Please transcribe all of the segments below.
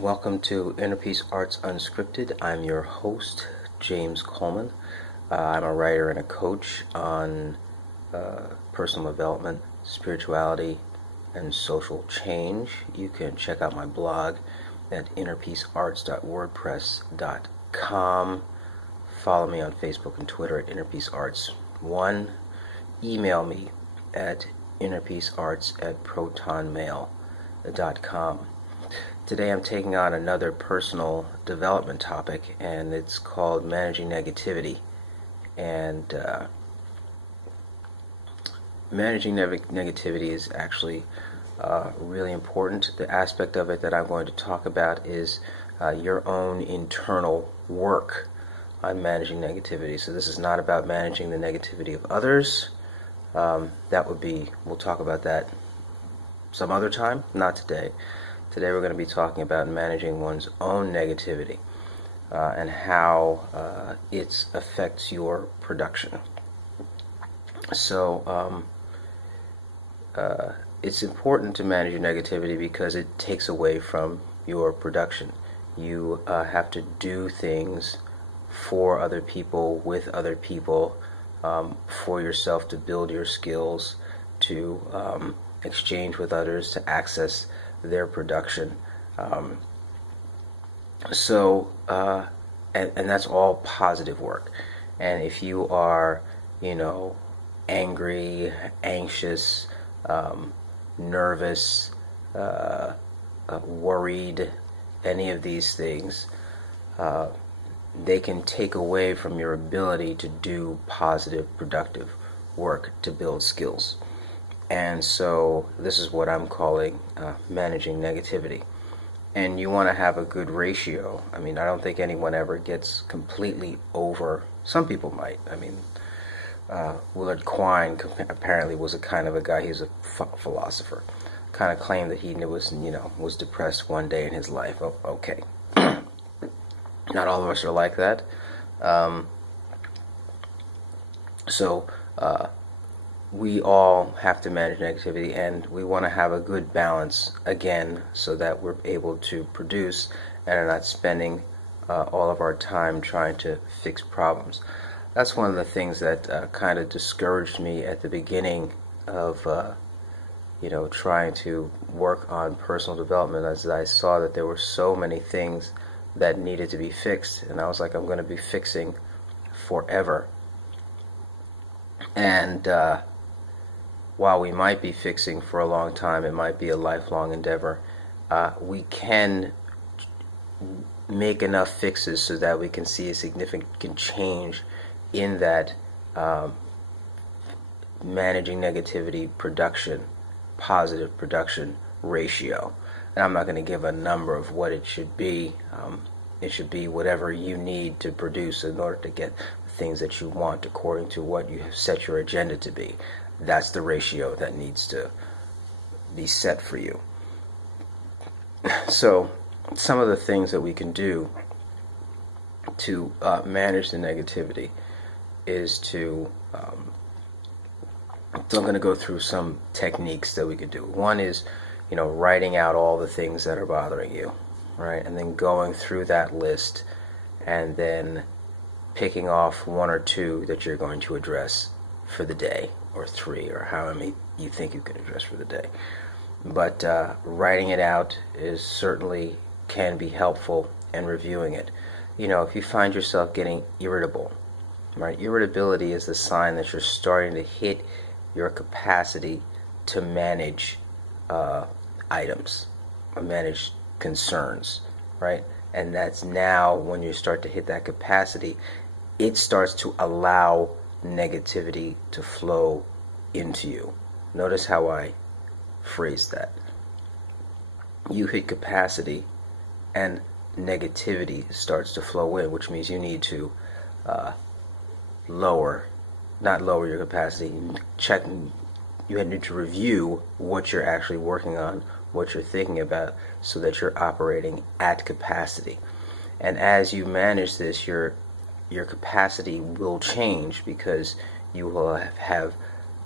Welcome to Inner Peace Arts Unscripted. I'm your host, James Coleman. I'm a writer and a coach on personal development, spirituality, and social change. You can check out my blog at innerpeacearts.wordpress.com. Follow me on Facebook and Twitter at innerpeacearts1. Email me at innerpeacearts@protonmail.com. Today I'm taking on another personal development topic, and it's called Managing Negativity. And managing negativity is actually really important. The aspect of it that I'm going to talk about is your own internal work on managing negativity. So this is not about managing the negativity of others. We'll talk about that some other time, not today. Today we're going to be talking about managing one's own negativity and how it affects your production. So it's important to manage your negativity because it takes away from your production. You have to do things for other people, with other people, for yourself to build your skills, to exchange with others, to access their production. And that's all positive work. And if you are, angry, anxious, nervous, worried, any of these things, they can take away from your ability to do positive, productive work, to build skills. And so this is what I'm calling managing negativity. And you want to have a good ratio. I mean, I don't think anyone ever gets completely over. Some people might. I mean, Willard Quine apparently was a kind of a guy. He's a philosopher. Kind of claimed that he was depressed one day in his life. Oh, okay. Not all of us are like that. We all have to manage negativity, and we want to have a good balance, again, so that we're able to produce and are not spending all of our time trying to fix problems. That's one of the things that kind of discouraged me at the beginning of trying to work on personal development, as I saw that there were so many things that needed to be fixed, and I was like, I'm going to be fixing forever. And while we might be fixing for a long time, it might be a lifelong endeavor, we can make enough fixes so that we can see a significant change in that managing negativity production, positive production ratio. And I'm not going to give a number of what it should be. It should be whatever you need to produce in order to get the things that you want according to what you have set your agenda to be. That's the ratio that needs to be set for you. So some of the things that we can do to manage the negativity is to so I'm going to go through some techniques that we could do. One is, writing out all the things that are bothering you, right? And then going through that list and then picking off one or two that you're going to address for the day, or three, or however many you think you can address for the day. But writing it out certainly can be helpful, and reviewing it. If you find yourself getting irritable, right? Irritability is the sign that you're starting to hit your capacity to manage items, or manage concerns, right? And that's now when you start to hit that capacity, it starts to allow negativity to flow into you. Notice how I phrased that. You hit capacity and negativity starts to flow in, which means you need to not lower your capacity, you need to review what you're actually working on, what you're thinking about, so that you're operating at capacity. And as you manage this, your capacity will change, because you will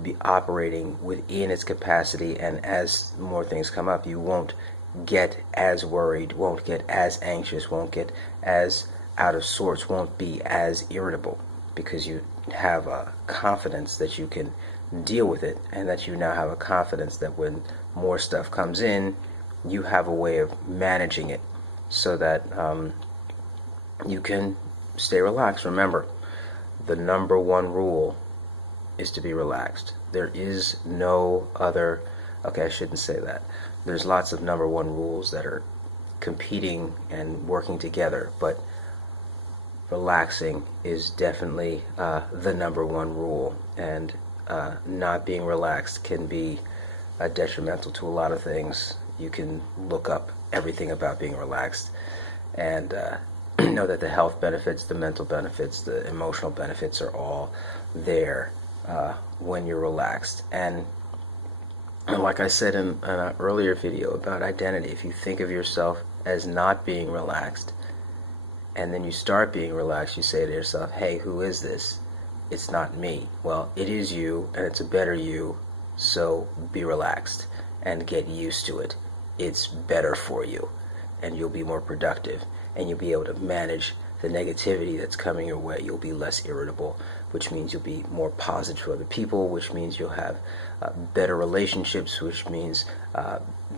be operating within its capacity, and as more things come up, you won't get as worried, won't get as anxious, won't get as out of sorts, won't be as irritable, because you have a confidence that you can deal with it, and that you now have a confidence that when more stuff comes in, you have a way of managing it so that you can stay relaxed. Remember, the number one rule is to be relaxed. There is no other, okay, I shouldn't say that. There's lots of number one rules that are competing and working together, but relaxing is definitely the number one rule, and not being relaxed can be detrimental to a lot of things. You can look up everything about being relaxed and know that the health benefits, the mental benefits, the emotional benefits are all there when you're relaxed. And like I said in an earlier video about identity, if you think of yourself as not being relaxed, and then you start being relaxed, you say to yourself, hey, who is this? It's not me. Well, it is you, and it's a better you, so be relaxed and get used to it. It's better for you, and you'll be more productive, and you'll be able to manage the negativity that's coming your way. You'll be less irritable, which means you'll be more positive to other people, which means you'll have better relationships, which means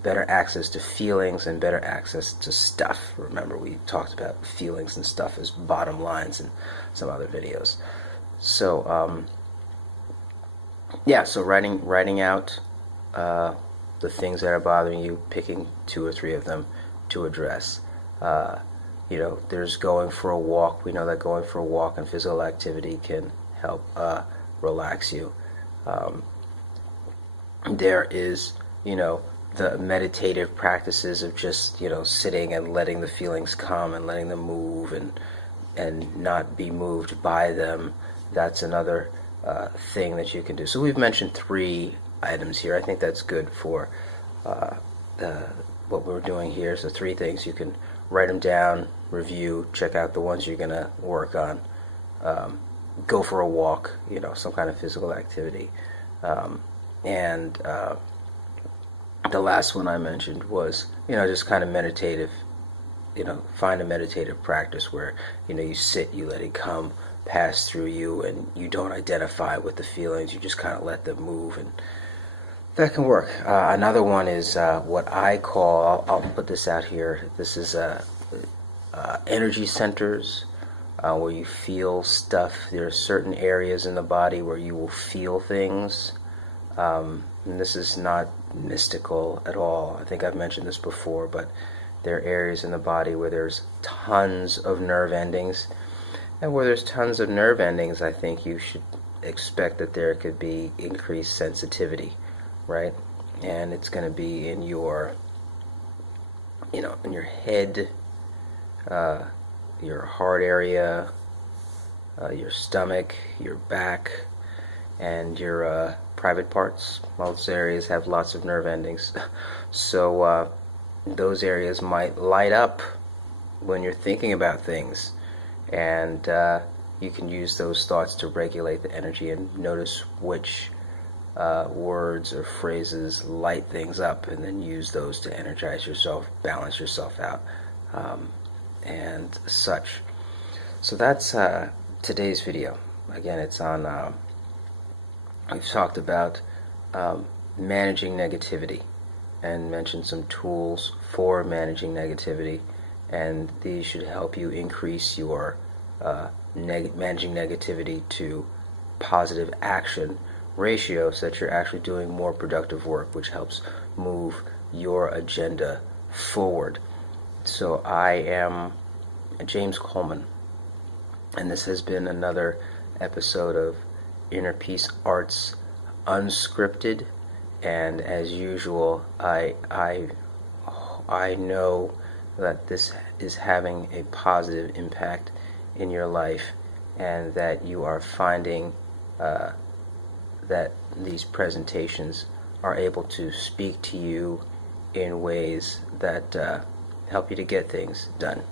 better access to feelings and better access to stuff. Remember, we talked about feelings and stuff as bottom lines in some other videos. So yeah, so writing out the things that are bothering you, picking 2 or 3 of them to address. You know, there's going for a walk. We know that going for a walk and physical activity can help relax you. There is, you know, the meditative practices of just, you know, sitting and letting the feelings come and letting them move and not be moved by them. That's another thing that you can do. So we've mentioned 3 items here. I think that's good for what we're doing here. So 3 things. You can write them down, review, check out the ones you're going to work on. Go for a walk, you know, some kind of physical activity. And the last one I mentioned was, you know, just kind of meditative. You know, find a meditative practice where, you know, you sit, you let it come, pass through you, and you don't identify with the feelings. You just kind of let them move, and that can work. Another one is what I call, I'll put this out here, this is energy centers, where you feel stuff. There are certain areas in the body where you will feel things. And this is not mystical at all. I think I've mentioned this before, but there are areas in the body where there's tons of nerve endings. And where there's tons of nerve endings, I think you should expect that there could be increased sensitivity, right? And it's going to be in your, you know, in your head, your heart area, your stomach, your back, and your private parts. Most areas have lots of nerve endings. So those areas might light up when you're thinking about things. And you can use those thoughts to regulate the energy and notice which words or phrases light things up, and then use those to energize yourself, balance yourself out, and such. So that's today's video. Again, it's on, we've talked about managing negativity and mentioned some tools for managing negativity, and these should help you increase your managing negativity to positive action ratio, so that you're actually doing more productive work, which helps move your agenda forward. So I am James Coleman, and this has been another episode of Inner Peace Arts Unscripted. And as usual, I know that this is having a positive impact in your life, and that you are finding that these presentations are able to speak to you in ways that help you to get things done.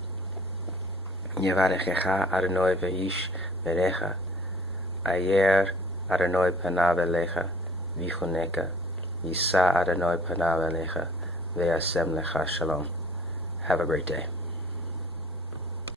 Yevarechecha Adonai veish berecha. Ayer Adonai panav elecha vichoneka. Yisa Adonai panav elecha Ve'asem lecha shalom. Have a great day.